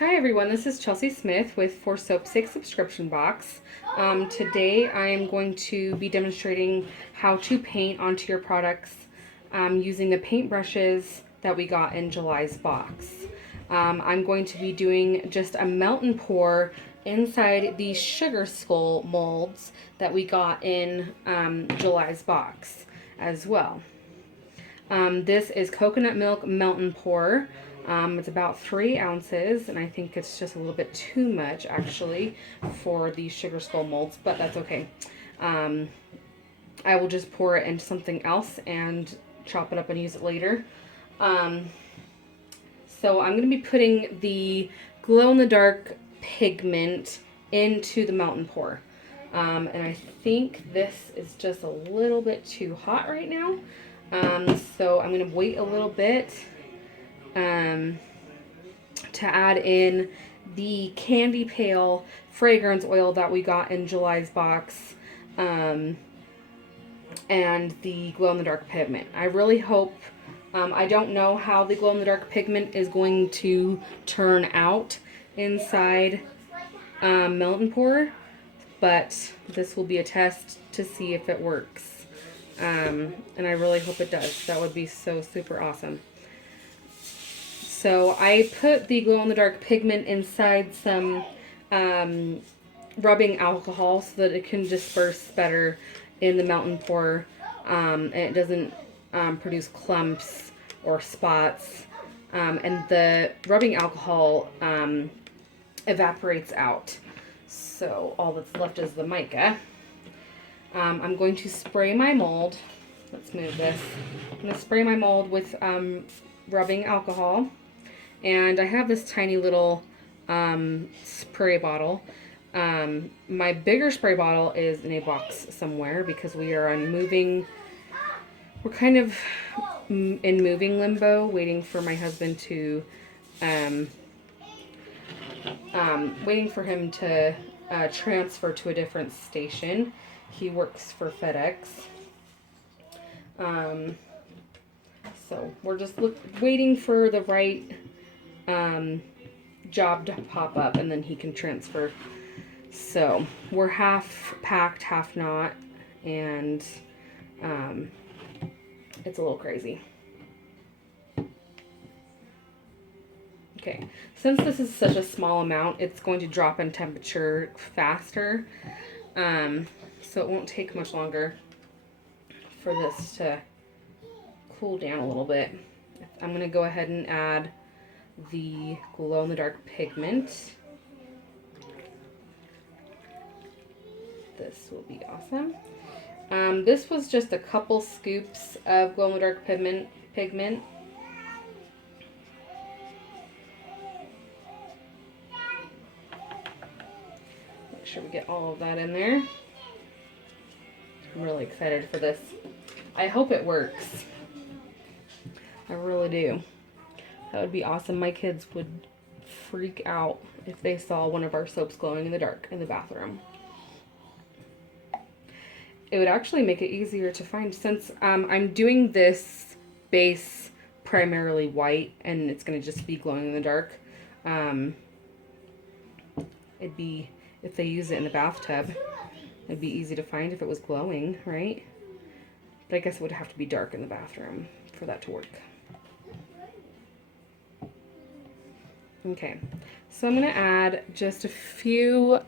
Hi everyone, this is Chelsea Smith with For Soap's Sake subscription box. Today I am going to be demonstrating how to paint onto your products using the paint brushes that we got in July's box. I'm going to be doing just a melt and pour inside these sugar skull molds that we got in July's box as well. This is coconut milk melt and pour. It's about 3 ounces, and I think it's just a little bit too much actually for these sugar skull molds, but that's okay. I will just pour it into something else and chop it up and use it later. So I'm going to be putting the glow-in-the-dark pigment into the melt and pour. And I think this is just a little bit too hot right now. So I'm going to wait a little bit to add in the Candy Pale fragrance oil that we got in July's box, and the glow-in-the-dark pigment. I really hope, I don't know how the glow-in-the-dark pigment is going to turn out inside melt and pour, but this will be a test to see if it works. And I really hope it does. That would be so super awesome. So I put the glow-in-the-dark pigment inside some rubbing alcohol so that it can disperse better in the melt and pour, and it doesn't produce clumps or spots, and the rubbing alcohol evaporates out, so all that's left is the mica. I'm going to spray my mold. Let's move this. I'm going to spray my mold with rubbing alcohol. And I have this tiny little spray bottle. My bigger spray bottle is in a box somewhere because we are we're kind of in moving limbo, waiting for my husband to, waiting for him to transfer to a different station. He works for FedEx. So we're just waiting for the right job to pop up, and then he can transfer. So we're half packed, half not, and it's a little crazy. Okay, since this is such a small amount, it's going to drop in temperature faster, so it won't take much longer for this to cool down a little bit. I'm going to go ahead and add the glow-in-the-dark pigment. This will be awesome. This was just a couple scoops of glow-in-the-dark pigment. Make sure we get all of that in there. I'm really excited for this. I hope it works. I really do. That would be awesome. My kids would freak out if they saw one of our soaps glowing in the dark in the bathroom. It would actually make it easier to find since I'm doing this base primarily white and it's going to just be glowing in the dark. It'd be, if they use it in the bathtub, it'd be easy to find if it was glowing, right? But I guess it would have to be dark in the bathroom for that to work. Okay, so I'm going to add just a few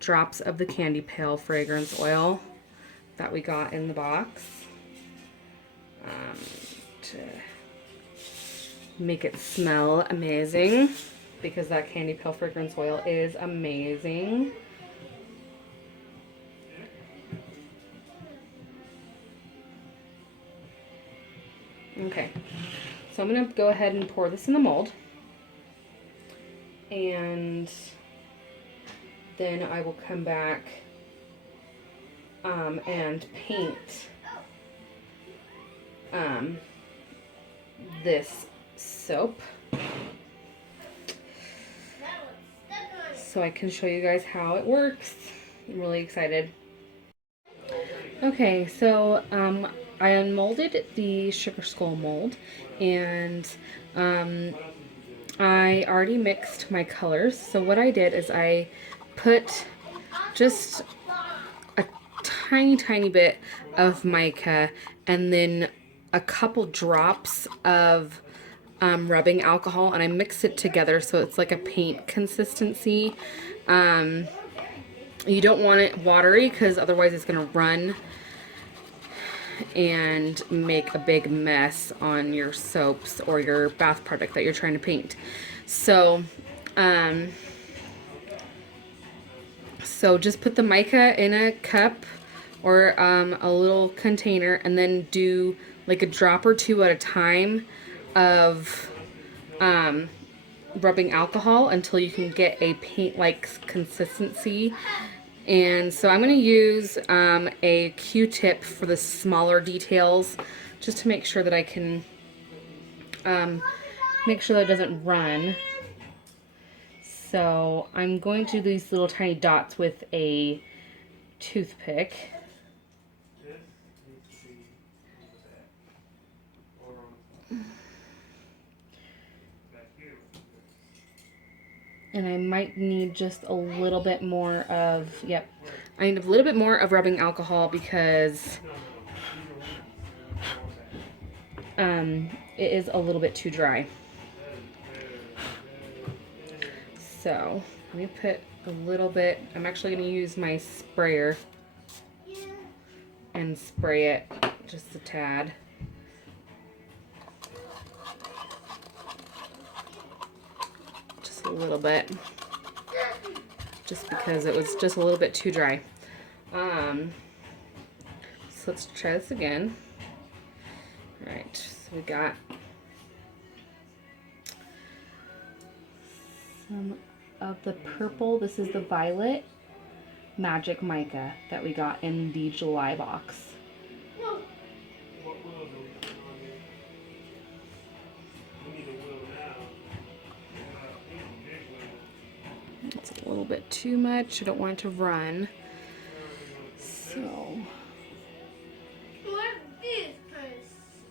drops of the Candy Pale fragrance oil that we got in the box to make it smell amazing, because that Candy Pale fragrance oil is amazing. Okay, so I'm going to go ahead and pour this in the mold, and then I will come back and paint this soap so I can show you guys how it works. I'm really excited. Okay, so I unmolded the sugar skull mold, and I already mixed my colors. So what I did is I put just a tiny bit of mica and then a couple drops of rubbing alcohol, and I mix it together so it's like a paint consistency. You don't want it watery because otherwise it's going to run and make a big mess on your soaps or your bath product that you're trying to paint. So, so just put the mica in a cup or a little container, and then do like a drop or two at a time of rubbing alcohol until you can get a paint-like consistency. And so I'm going to use a Q-tip for the smaller details, just to make sure that I can make sure that it doesn't run. So I'm going to do these little tiny dots with a toothpick. And I might need just a little bit more of, yep, I need a little bit more of rubbing alcohol because it is a little bit too dry. So let me put a little bit, I'm actually going to use my sprayer and spray it just a tad. A little bit, just because it was just a little bit too dry. So let's try this again. All right, so we got some of the purple. This is the Violet Magic Mica that we got in the July box. It's a little bit too much. I don't want it to run. So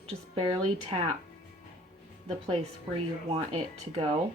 just barely tap the place where you want it to go.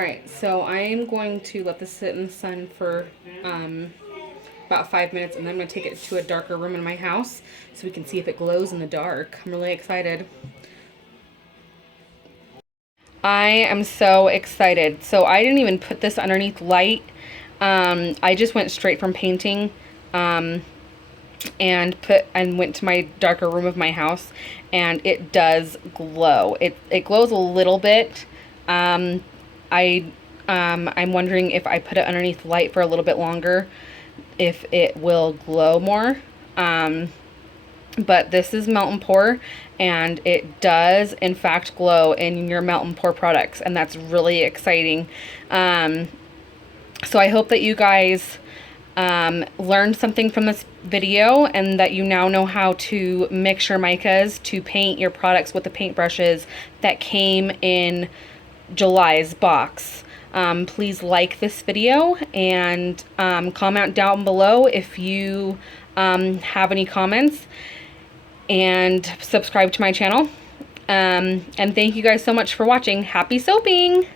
Alright, so I am going to let this sit in the sun for about 5 minutes, and then I'm going to take it to a darker room in my house so we can see if it glows in the dark. I'm really excited. I am so excited. So I didn't even put this underneath light. I just went straight from painting and went to my darker room of my house, and it does glow. It glows a little bit. I'm wondering if I put it underneath light for a little bit longer, if it will glow more. But this is Melt and Pour, and it does in fact glow in your Melt and Pour products, and that's really exciting. So I hope that you guys learned something from this video, and that you now know how to mix your micas to paint your products with the paintbrushes that came in July's box. Please like this video, and comment down below if you have any comments, and subscribe to my channel. And thank you guys so much for watching. Happy soaping!